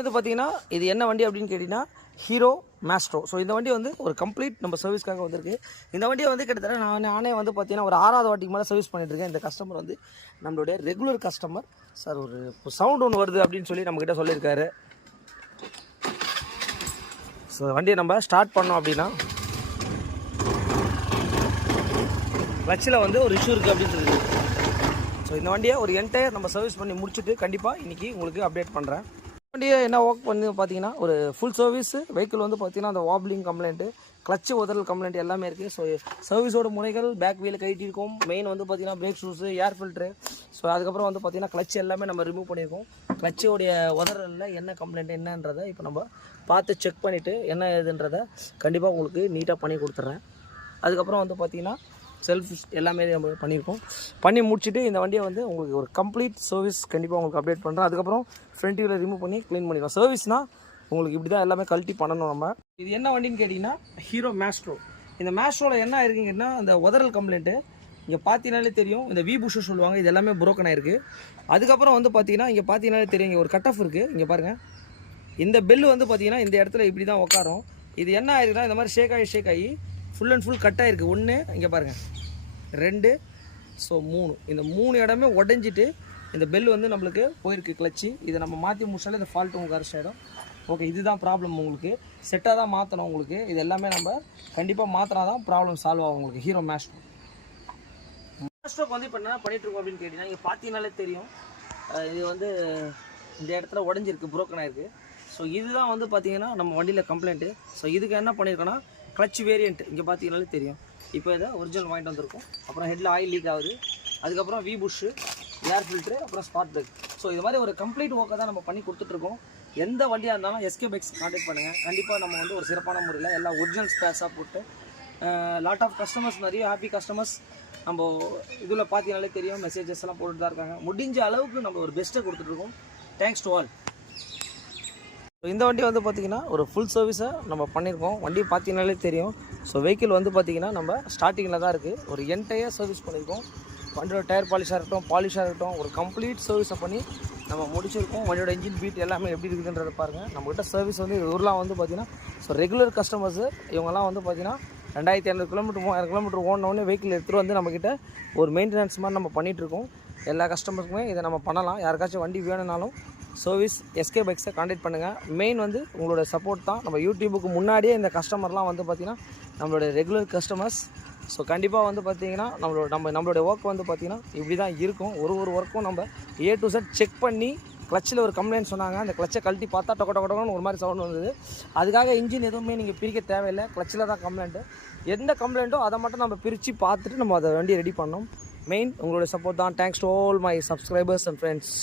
வந்து பார்த்தீங்கன்னா இது என்ன வண்டி அப்படின்னு கேட்டிங்கன்னா ஹீரோ மேஸ்ட்ரோ. ஸோ இந்த வண்டி வந்து ஒரு கம்ப்ளீட் நம்ம சர்வீஸ்க்காக வந்திருக்கு. இந்த வண்டியை வந்து கிட்டத்தட்ட நானே வந்து பார்த்தீங்கன்னா ஒரு 6வது வாட்டிக்கு மேலே சர்வீஸ் பண்ணிட்டுருக்கேன். இந்த கஸ்டமர் வந்து நம்மளுடைய ரெகுலர் கஸ்டமர். சார் ஒரு சவுண்ட் ஒன்று வருது அப்படின்னு சொல்லி நம்மக்கிட்ட சொல்லியிருக்காரு. ஸோ வண்டியை நம்ம ஸ்டார்ட் பண்ணோம் அப்படின்னா கிளச்சில் வந்து ஒரு இஷ்யூ இருக்குது அப்படின்னு சொல்லி. ஸோ இந்த வண்டியை ஒரு என்டையர் நம்ம சர்வீஸ் பண்ணி முடிச்சுட்டு கண்டிப்பாக இன்றைக்கி உங்களுக்கு அப்டேட் பண்ணுறேன். வண்டியை என்ன ஒர்க் பண்ணி பார்த்தீங்கன்னா ஒரு ஃபுல் சர்வீஸ் வெஹிக்கிள் வந்து பார்த்தீங்கன்னா அந்த வாப்லிங் கம்ப்ளைண்ட்டு, கிளச்சு உதறல் கம்ப்ளைண்ட் எல்லாமே இருக்குது. ஸோ சர்வீஸோட முனைகள் பேக் வீல் கட்டியிருக்கோம். மெயின் வந்து பார்த்தீங்கன்னா பிரேக் ஷூஸு, ஏர் ஃபில்ட்ரு. ஸோ அதுக்கப்புறம் வந்து பார்த்தீங்கன்னா கிளச்சு எல்லாமே நம்ம ரிமூவ் பண்ணியிருக்கோம். கிளச்சோடைய உதறலில் என்ன கம்ப்ளைண்ட் என்னன்றதை இப்போ நம்ம பார்த்து செக் பண்ணிவிட்டு என்ன ஏதுன்றதை கண்டிப்பாக உங்களுக்கு நீட்டாக பண்ணி கொடுத்துட்றேன். அதுக்கப்புறம் வந்து பார்த்தீங்கன்னா செல்ஃப் எல்லாமே நம்ம பண்ணியிருக்கோம். பண்ணி முடிச்சுட்டு இந்த வண்டியை வந்து உங்களுக்கு ஒரு கம்ப்ளீட் சர்வீஸ் கண்டிப்பாக உங்களுக்கு அப்டேட் பண்ணுறேன். அதுக்கப்புறம் ஃப்ரண்ட் வியூவில் ரிமூவ் பண்ணி க்ளீன் பண்ணிடுவோம். சர்வீஸ்னால் உங்களுக்கு இப்படி தான் எல்லாமே கழட்டி பண்ணணும். நம்ம இது என்ன வண்டின்னு கேட்டிங்கன்னா ஹீரோ மேஸ்ட்ரோ. இந்த மேஸ்ட்ரோவில் என்ன இருக்குங்கன்னா அந்த உதறல் கம்ப்ளைண்ட்டு இங்கே பார்த்தீங்கனாலே தெரியும். இந்த வி புஷ் சொல்லுவாங்க, இது எல்லாமே புரோக்கன் ஆகிருக்கு. அதுக்கப்புறம் வந்து பார்த்தீங்கன்னா இங்கே பார்த்தீங்கனாலே தெரியும், இங்கே ஒரு கட் ஆஃப் இருக்குது. இங்கே பாருங்கள், இந்த பெல் வந்து பார்த்தீங்கன்னா இந்த இடத்துல இப்படி தான் உட்காரும். இது என்ன ஆயிருக்குன்னா இந்த மாதிரி ஷேக் ஆகி ஃபுல் அண்ட் ஃபுல் கட் ஆகிருக்கு. 1 இங்கே பாருங்கள், 2, ஸோ 3. இந்த 3 இடமே உடஞ்சிட்டு இந்த பெல் வந்து நம்மளுக்கு போயிருக்கு கிளச்சி. இதை நம்ம மாற்றி முடிச்சாலே இந்த ஃபால்ட்டு உங்களுக்கு அரெஸ்ட் ஆகிடும். ஓகே, இதுதான் ப்ராப்ளம். உங்களுக்கு செட்டாக தான் மாற்றணும். உங்களுக்கு இது எல்லாமே நம்ம கண்டிப்பாக மாற்றினா தான் ப்ராப்ளம் சால்வ் ஆகும் உங்களுக்கு. ஹீரோ மேஸ்ட்ரோக்கு வந்து இப்போ என்ன பண்ணிகிட்ருக்கோம் அப்படின்னு கேட்டிங்கன்னா இங்கே பார்த்தீங்கனாலே தெரியும், இது வந்து இந்த இடத்துல உடஞ்சிருக்கு, புரோக்கன் ஆகிருக்கு. ஸோ இதுதான் வந்து பார்த்தீங்கன்னா நம்ம வண்டியில் கம்ப்ளைண்ட்டு. ஸோ இதுக்கு என்ன பண்ணியிருக்கோன்னா கிளச் வேரியண்ட் இங்கே பார்த்தீங்கனாலே தெரியும். இப்போ இதை ஒரிஜினல் வாங்கிட்டு வந்திருக்கும். அப்புறம் ஹெட்டில் ஆயில் லீக் ஆகுது. அதுக்கப்புறம் வி புஷ்ஷு, ஏர் ஃபில்ட்ரு, அப்புறம் ஸ்பாட் பிரேக். ஸோ இது மாதிரி ஒரு கம்ப்ளீட் ஒர்க்கை தான் நம்ம பண்ணி கொடுத்துட்ருக்கோம். எந்த வண்டியாக இருந்தாலும் எஸ்கே பைக்ஸ் கான்டாக்ட் பண்ணுங்கள். கண்டிப்பாக நம்ம வந்து ஒரு சிறப்பான முறையில் எல்லாம் ஒரிஜினல் ஸ்பேர்ஸாக போட்டு லாட் ஆஃப் கஸ்டமர்ஸ், நிறைய ஹாப்பி கஸ்டமர்ஸ் நம்ம இதில் பார்த்தீங்கனாலே தெரியும், மெசேஜஸ் எல்லாம் போட்டுட்டு தான் இருக்காங்க. முடிஞ்ச அளவுக்கு நம்ம ஒரு பெஸ்ட்டை கொடுத்துட்ருக்கோம். Thanks to all. இந்த வண்டி வந்து பார்த்திங்கன்னா ஒரு ஃபுல் சர்வீஸை நம்ம பண்ணியிருக்கோம். வண்டி பார்த்தீங்கனாலே தெரியும். ஸோ வெஹிக்கிள் வந்து பார்த்திங்கன்னா நம்ம ஸ்டார்டிங்கில் தான் இருக்குது. ஒரு என்டையர் சர்வீஸ் பண்ணியிருக்கோம். வண்டியோட டயர் பாலிஷாக இருக்கட்டும், ஒரு கம்ப்ளீட் சர்வீஸை பண்ணி நம்ம முடிச்சிருக்கோம். வண்டியோட இன்ஜின் பீட் எல்லாமே எப்படி இருக்குதுன்றதை பாருங்கள். நம்மகிட்ட சர்வீஸ் வந்து ஊர்லாம் வந்து பார்த்திங்கன்னா ஸோ ரெகுலர் கஸ்டமர்ஸு இவங்கெல்லாம் வந்து பார்த்திங்கன்னா 2500 கிலோமீட்டர் 3000 கிலோமீட்டர் ஓடினோடனே வெஹிக்கிள் எடுத்துகிட்டு வந்து நம்மக்கிட்ட ஒரு மெயின்டெனன்ஸ் மாதிரி நம்ம பண்ணிகிட்ருக்கோம். எல்லா கஸ்டமருக்குமே இதை நம்ம பண்ணலாம். யாருக்காச்சும் வண்டி வேணும்னாலும் சர்வீஸ் எஸ்கே பைக்ஸை கான்டாக்ட் பண்ணுங்கள். மெயின் வந்து உங்களோட சப்போர்ட் தான். நம்ம யூடியூபுக்கு முன்னாடியே இந்த கஸ்டமர்லாம் வந்து பார்த்திங்கன்னா நம்மளோட ரெகுலர் கஸ்டமர்ஸ். ஸோ கண்டிப்பாக வந்து பார்த்திங்கன்னா நம்மளுடைய ஒர்க் வந்து பார்த்திங்கன்னா இப்படி தான் இருக்கும். ஒரு ஒர்க்கும் நம்ம A to Z செக் பண்ணி கிளச்சில் ஒரு கம்ப்ளைண்ட் சொன்னாங்க. அந்த கிளச்சை கழட்டி பார்த்தா டொக்கன்னு ஒரு மாதிரி சவுண்ட் வந்தது. அதுக்காக இன்ஜின் எதுவுமே நீங்கள் பிரிக்க தேவையில்லை. கிளச்சில் தான் கம்ப்ளைண்ட்டு. எந்த கம்ப்ளைண்ட்டோ அதை மட்டும் நம்ம பிரித்து பார்த்துட்டு நம்ம அதை வண்டியை ரெடி பண்ணோம். மெயின் உங்களுடைய சப்போர்ட் தான். Thanks to all my subscribers and friends.